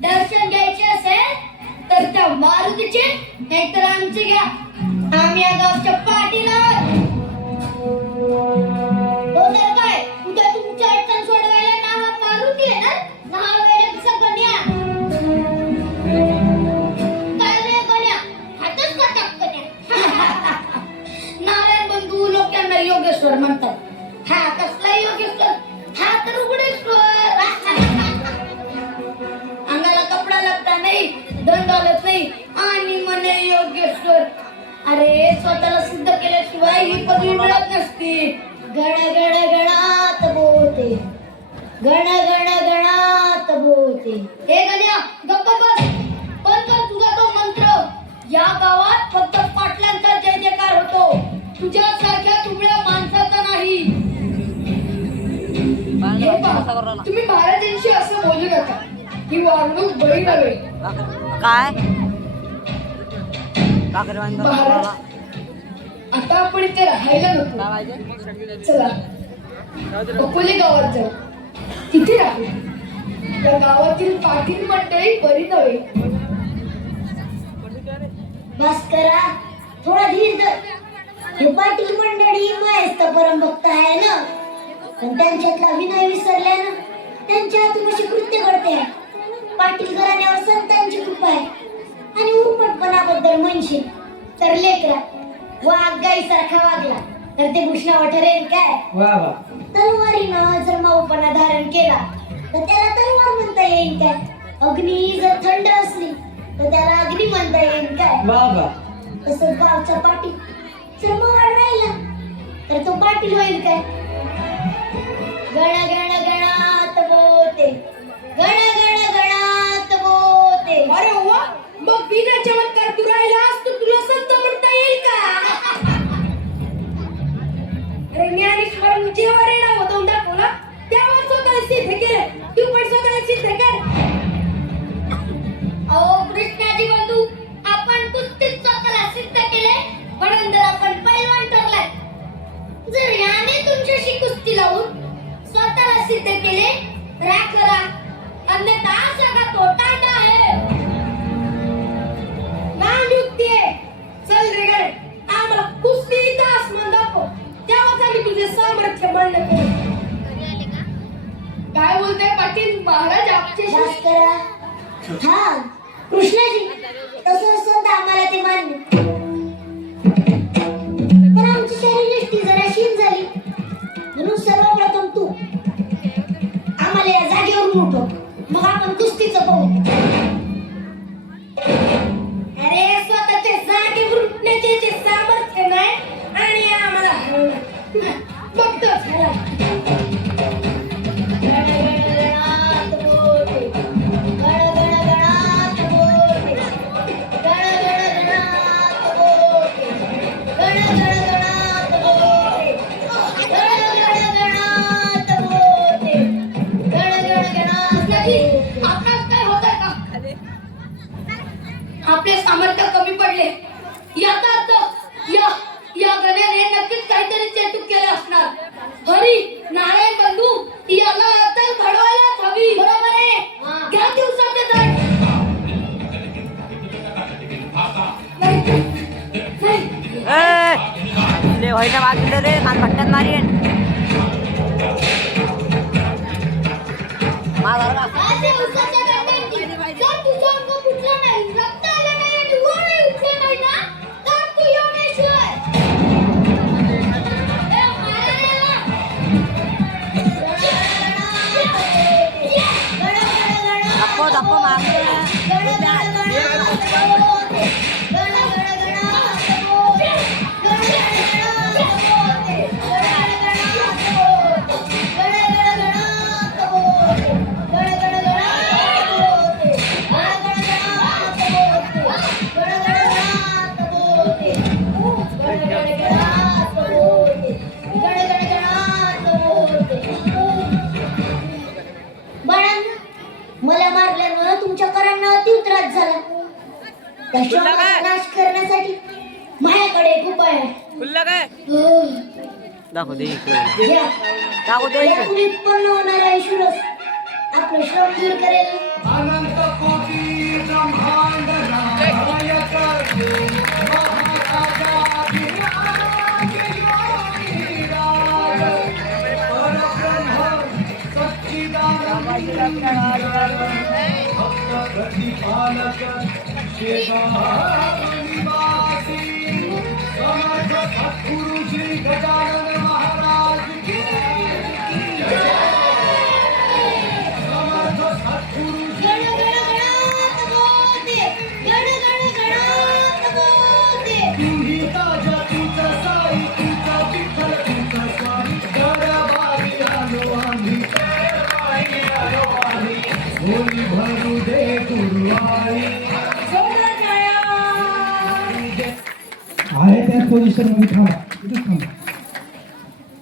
दर्शन घ्यायचे असेल तर त्या मारुतीचे नाहीतर आमचे घ्या. आम्ही या गावच्या पाटील हो तर काय सोडवायला काय योगेश्वर म्हणतात. स्वतःला सिद्ध केल्याशिवाय ही पदवी मिळत नसती. गण गण गणात बोते गण गण गणात बोते हे गण्या गप्प बस. पण कर तुझा तो मंत्र या गावात फक्त पाटलांचा जय जयकार होतो. तुझ्यासारख्या तुबड्या माणसाचा नाही. तुम्ही महाराजांशी असं बोलू नका. ही वागणूक बळी नव्हे काय? महाराज आता आपण इथे राहायला नको. चला. अकोले गावात जाऊ. तिथे राहू. या गावातील पाटील मंडळी बरी नव्हे. भास्करा थोडा धीर धर. हे पाटील मंडळी मायस्त परमभक्त आहे ना? पण त्यांच्यातला विनय विसरल्यानं त्यांच्या हातून अशी कृत्य घडते पाटील घराण्यावर संतांची कृपा आहे. आणि उर्पटपणाबद्दल म्हणशील. तर लेकरा वाघ गाईसारखा वागला. तर ते भूषणावर ठरेल काय? वा वा. तलवारीनं जर माऊपणा धारण केला तर त्याला तलवार म्हणता येईल काय? अग्नी जर थंड असली तर त्याला अग्नी म्हणता येईल काय? वा वा. तसं गावचा पाटील जर मवाड राहिला तर तो पाटील होईल काय? हा कृष्णाजी तसं असं तर आम्हाला ते मान्य. पण आमची शरीरयष्टी जरा क्षीण झाली. म्हणून सर्वप्रथम तू आम्हाला या जागेवरून उठव मग आपण कुस्तीचं पाहू. सामर्थ्य कमी पडले. याचा अर्थ या या गण्याने नक्कीच काहीतरी चेतूक केले असणार. हरी नारायण बंधू याला अद्दल घडवायलाच हवी. बरोबर आहे? घ्या दिवसाचे ए रे कान पट्ट्यात मारीन. माझा तुमच्या करांना अति त्रास झाला नाश करण्यासाठी माझ्याकडे एक उपाय आहे. हो. दाखव दे. दाखव दे उत्पन्न होणारा ईश्वरच आपलं श्रम दूर करेल. अनंत कोटी ब्रह्मांड नायक भक्त प्रतिपालक शेषानिवासी कभी बालक सेवा 아예 댄스 포지션을 못 하나. 이렇게 한다.